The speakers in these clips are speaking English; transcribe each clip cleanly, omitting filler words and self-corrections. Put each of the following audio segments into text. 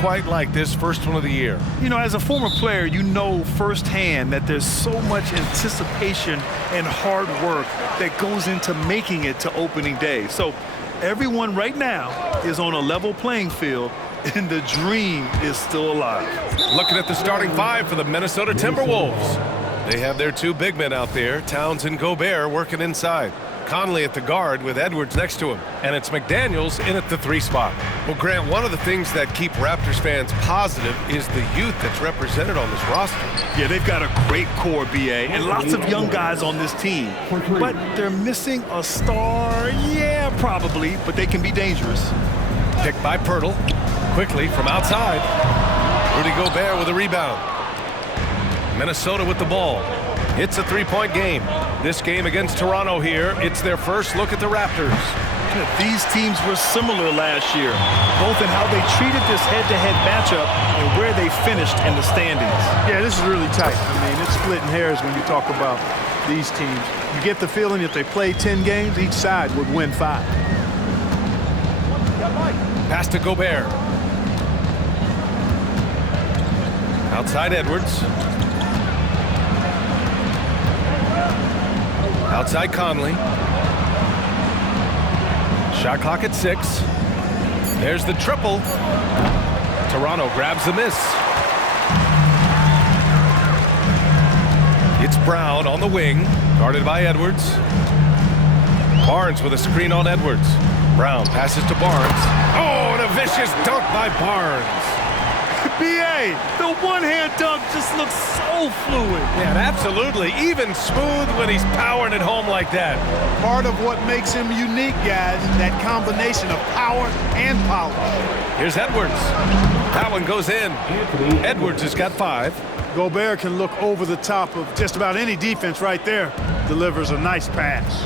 quite like this first one of the year? You know, as a former player, you know firsthand that there's so much anticipation and hard work that goes into making it to opening day. So everyone right now is on a level playing field, and the dream is still alive. Looking at the starting five for the Minnesota Timberwolves. They have their two big men out there, Towns and Gobert, working inside. Conley at the guard with Edwards next to him. And it's McDaniels in at the 3 spot. Well, Grant, one of the things that keep Raptors fans positive is the youth that's represented on this roster. Yeah, they've got a great core, BA, and lots of young guys on this team. But they're missing a star, yeah, probably, but they can be dangerous. Picked by Pirtle. Quickly from outside. Rudy Gobert with a rebound. Minnesota with the ball. It's a 3-point game. This game against Toronto here, it's their first look at the Raptors. These teams were similar last year, both in how they treated this head-to-head matchup and where they finished in the standings. Yeah, this is really tight. I mean, it's splitting hairs when you talk about these teams. You get the feeling if they play 10 games, each side would win 5. Pass to Gobert. Outside Edwards. Outside Conley. Shot clock at 6. There's the triple. Toronto grabs the miss. It's Brown on the wing, guarded by Edwards. Barnes with a screen on Edwards. Brown passes to Barnes. Oh, and a vicious dunk by Barnes. BA, the one-hand dunk just looks so fluid. Yeah, absolutely. Even smooth when he's powering it home like that. Part of what makes him unique, guys, that combination of power and polish. Here's Edwards. That one goes in. Edwards has got 5. Gobert can look over the top of just about any defense right there. Delivers a nice pass.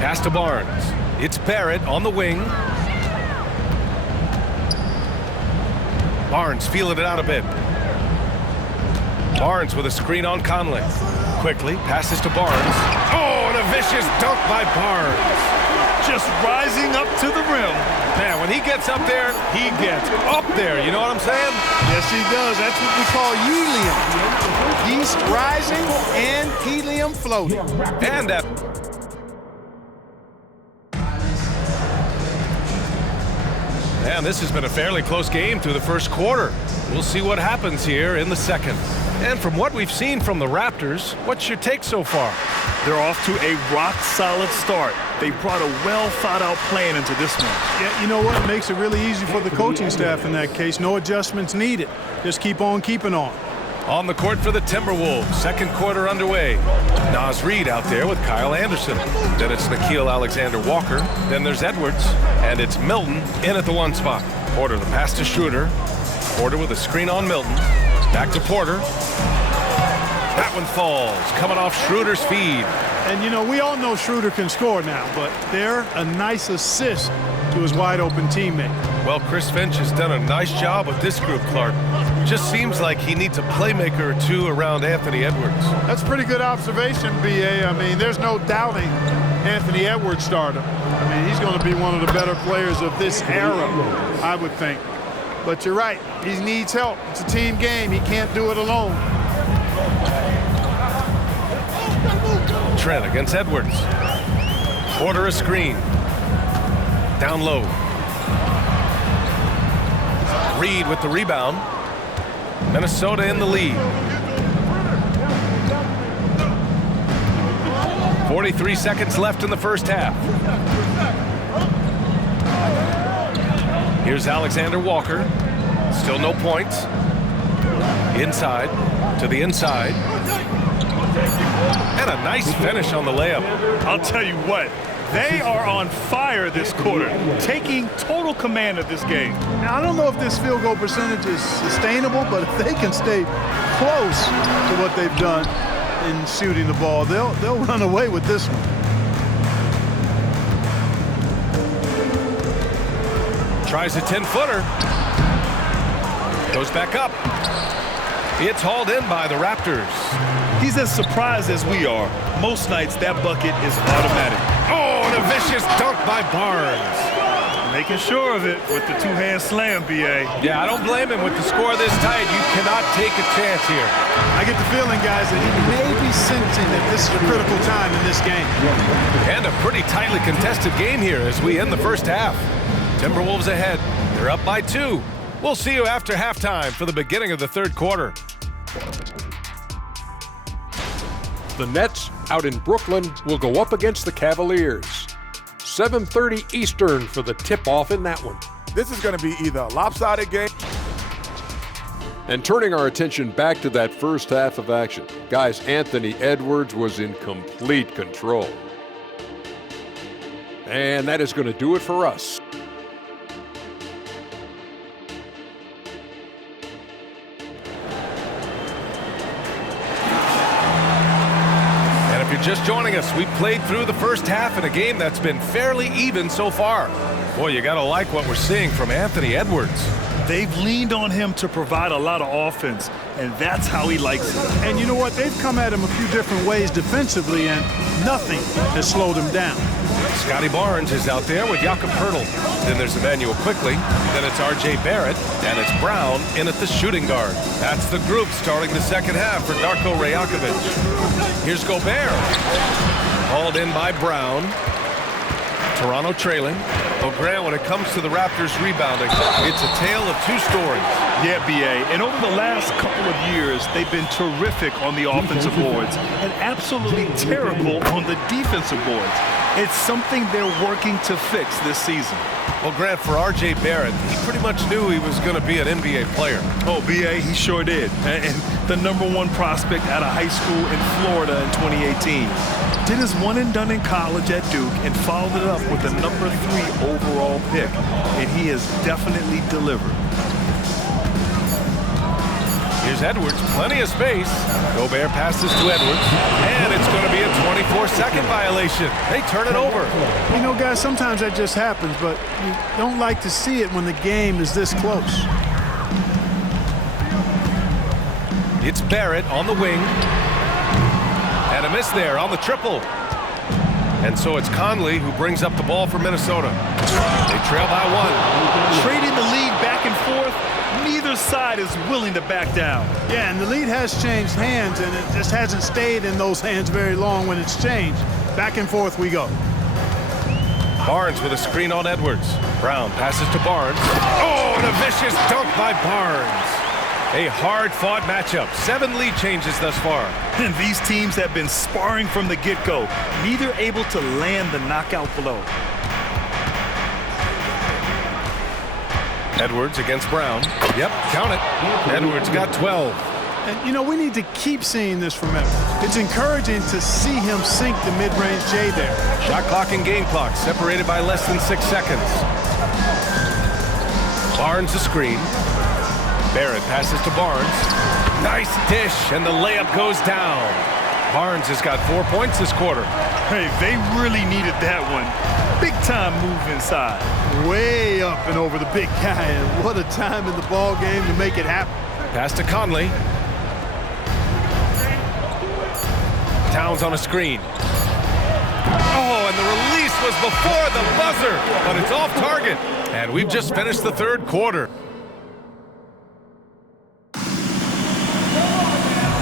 Pass to Barnes. It's Barrett on the wing. Barnes feeling it out a bit. Barnes with a screen on Conley. Quickly passes to Barnes. Oh, and a vicious dunk by Barnes. Just rising up to the rim. Man, when he gets up there, he gets up there. You know what I'm saying? Yes, he does. That's what we call helium. He's rising and helium floating. And that. Man, this has been a fairly close game through the first quarter. We'll see what happens here in the second. And from what we've seen from the Raptors, what's your take so far? They're off to a rock-solid start. They brought a well-thought-out plan into this one. Yeah, you know what? It makes it really easy for the coaching staff in that case. No adjustments needed. Just keep on keeping on. On the court for the Timberwolves, second quarter underway. Naz Reid out there with Kyle Anderson. Then it's Nickeil Alexander-Walker. Then there's Edwards. And it's Milton in at the 1 spot. Porter the pass to Schroeder. Porter with a screen on Milton. Back to Porter. That one falls, coming off Schroeder's feed. And, you know, we all know Schroeder can score now, but they're a nice assist to his wide-open teammate. Well, Chris Finch has done a nice job with this group, Clark. Just seems like he needs a playmaker or two around Anthony Edwards. That's a pretty good observation, B.A. I mean, there's no doubting Anthony Edwards' stardom. I mean, he's going to be one of the better players of this era, I would think. But you're right. He needs help. It's a team game. He can't do it alone. Trent against Edwards. Porter a screen. Down low. Reid with the rebound. Minnesota in the lead. 43 seconds left in the first half. Here's Alexander Walker. Still no points. Inside to the inside. And a nice finish on the layup. I'll tell you what, they are on fire this quarter, taking total command of this game. Now, I don't know if this field goal percentage is sustainable, but if they can stay close to what they've done in shooting the ball, they'll run away with this one. Tries a 10-footer. Goes back up. It's hauled in by the Raptors. He's as surprised as we are. Most nights, that bucket is automatic. Oh, and a vicious dunk by Barnes. Making sure of it with the two-hand slam, B.A. Yeah, I don't blame him. With the score this tight, you cannot take a chance here. I get the feeling, guys, that he may be sensing that this is a critical time in this game. And a pretty tightly contested game here as we end the first half. Timberwolves ahead. They're up by 2. We'll see you after halftime for the beginning of the third quarter. The Nets out in Brooklyn will go up against the Cavaliers. 7:30 Eastern for the tip-off in that one. This is going to be either a lopsided game. And turning our attention back to that first half of action, guys, Anthony Edwards was in complete control. And that is going to do it for us. If you're just joining us, we played through the first half in a game that's been fairly even so far. Boy, you gotta like what we're seeing from Anthony Edwards. They've leaned on him to provide a lot of offense, and that's how he likes it. And you know what? They've come at him a few different ways defensively, and nothing has slowed him down. Scotty Barnes is out there with Jakob Poeltl. Then there's Emmanuel Quickley. Then it's R.J. Barrett. And it's Brown in at the shooting guard. That's the group starting the second half for Darko Rajakovic. Here's Gobert. Hauled in by Brown. Toronto trailing. Well, Grant, when it comes to the Raptors rebounding, it's a tale of two stories. Yeah, B.A. And over the last couple of years, they've been terrific on the offensive boards and absolutely terrible on the defensive boards. It's something they're working to fix this season. Well, Grant, for R.J. Barrett, he pretty much knew he was going to be an NBA player. Oh, B.A., he sure did. And the #1 prospect out of high school in Florida in 2018. Did his one and done in college at Duke and followed it up with the #3 overall pick. And he has definitely delivered. Here's Edwards, plenty of space. Gobert passes to Edwards, and it's going to be a 24-second violation. They turn it over. You know, guys, sometimes that just happens, but you don't like to see it when the game is this close. It's Barrett on the wing. And a miss there on the triple. And so it's Conley who brings up the ball for Minnesota. They trail by 1. Trading the lead back and forth. Neither side is willing to back down. Yeah, and the lead has changed hands, and it just hasn't stayed in those hands very long when it's changed. Back and forth we go. Barnes with a screen on Edwards. Brown passes to Barnes. Oh, and a vicious dunk by Barnes. A hard-fought matchup. 7 lead changes thus far. And these teams have been sparring from the get-go, neither able to land the knockout blow. Edwards against Brown. Yep, count it. Edwards got 12. And, you know, we need to keep seeing this from Edwards. It's encouraging to see him sink the mid-range J there. Shot clock and game clock separated by less than 6 seconds. Barnes a screen. Barrett passes to Barnes. Nice dish, and the layup goes down. Barnes has got 4 points this quarter. Hey, they really needed that one. Big time move inside. Way up and over the big guy, and what a time in the ball game to make it happen. Pass to Conley. Towns on a screen. Oh, and the release was before the buzzer, but it's off target. And we've just finished the third quarter.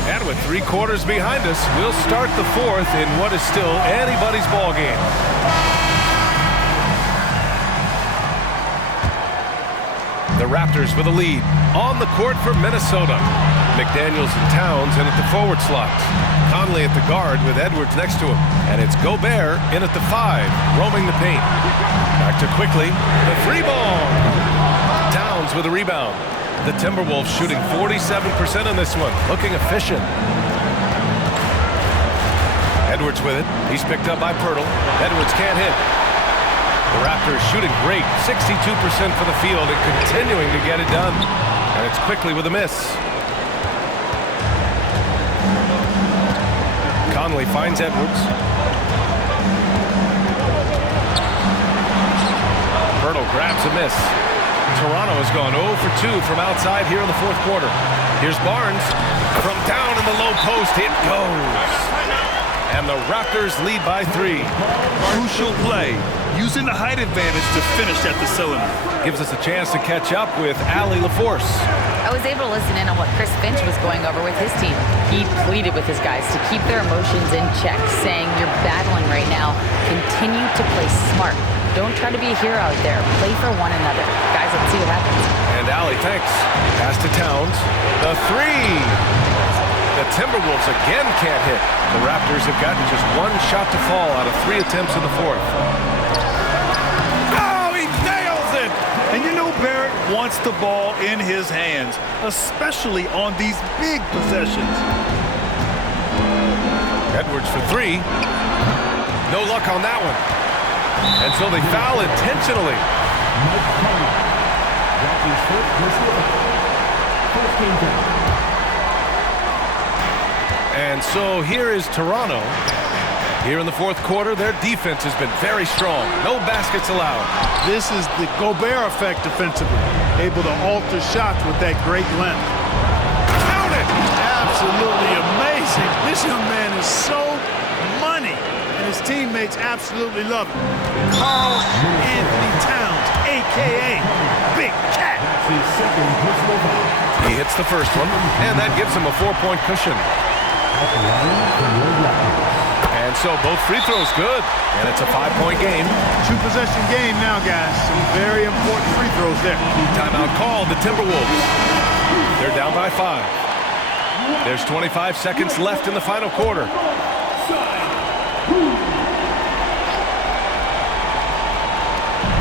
And with 3 quarters behind us, we'll start the fourth in what is still anybody's ball game. The Raptors with a lead on the court for Minnesota. McDaniels and Towns in at the forward slots. Conley at the guard with Edwards next to him. And it's Gobert in at the 5, roaming the paint. Back to Quickley, the 3 ball. Towns with a rebound. The Timberwolves shooting 47% in this one, looking efficient. Edwards with it. He's picked up by Poeltl. Edwards can't hit. The Raptors shooting great, 62% for the field and continuing to get it done. And it's Quickley with a miss. Conley finds Edwards. Poeltl grabs a miss. Toronto has gone 0 for 2 from outside here in the fourth quarter. Here's Barnes from down in the low post. It goes. And the Raptors lead by 3. Crucial play, using the height advantage to finish at the cylinder. Gives us a chance to catch up with Allie LaForce. I was able to listen in on what Chris Finch was going over with his team. He pleaded with his guys to keep their emotions in check, saying, "You're battling right now. Continue to play smart. Don't try to be a hero out there. Play for one another." Guys, let's see what happens. And Allie, thanks. Pass to Towns. The 3. The Timberwolves again can't hit. The Raptors have gotten just one shot to fall out of 3 attempts in the 4th. Oh, he nails it! And you know Barrett wants the ball in his hands, especially on these big possessions. Edwards for 3. No luck on that one. And so they foul intentionally. And so here is Toronto. Here in the 4th quarter, their defense has been very strong. No baskets allowed. This is the Gobert effect defensively. Able to alter shots with that great length. Count it! Absolutely amazing. This young man is so money. And his teammates absolutely love him. Karl Anthony Towns, a.k.a. Big Cat. He hits the first one, and that gives him a 4-point cushion. And so both free throws good, and it's a 5-point game. 2-possession game now, guys. Some very important free throws there. Timeout called, the Timberwolves. They're down by 5. There's 25 seconds left in the final quarter.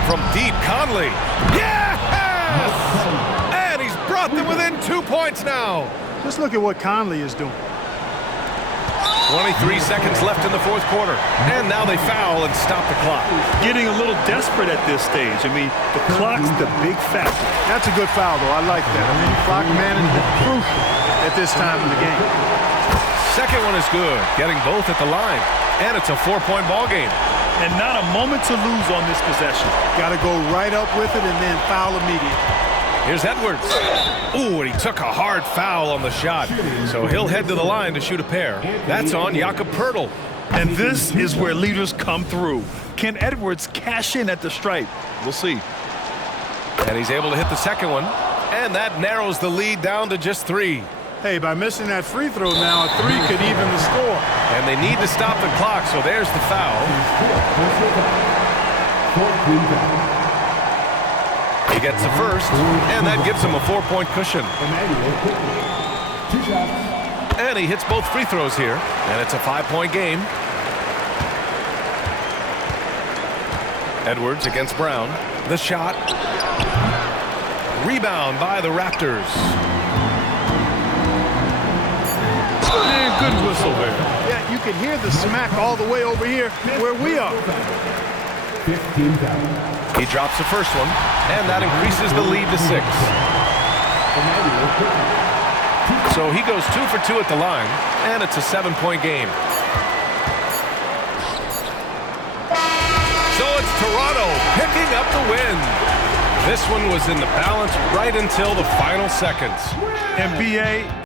From deep, Conley. Yes! And he's brought them within 2 points now. Just look at what Conley is doing. 23 seconds left in the 4th quarter. And now they foul and stop the clock. Getting a little desperate at this stage. I mean, the clock's the big factor. That's a good foul, though. I like that. I mean, clock management crucial at this time of the game. Second one is good, getting both at the line. And it's a 4-point ball game. And not a moment to lose on this possession. Got to go right up with it and then foul immediately. Here's Edwards. Ooh, and he took a hard foul on the shot. So he'll head to the line to shoot a pair. That's on Jakob Poeltl. And this is where leaders come through. Can Edwards cash in at the stripe? We'll see. And he's able to hit the second one. And that narrows the lead down to just 3. Hey, by missing that free throw now, a 3 could even the score. And they need to stop the clock, so there's the foul. He gets the first, and that gives him a 4-point cushion. And he hits both free throws here, and it's a 5-point game. Edwards against Brown. The shot. Rebound by the Raptors. And good whistle there. Yeah, you can hear the smack all the way over here where we are. He drops the first one, and that increases the lead to 6. So he goes 2 for 2 at the line, and it's a 7-point game. So it's Toronto picking up the win. This one was in the balance right until the final seconds. And B.A.,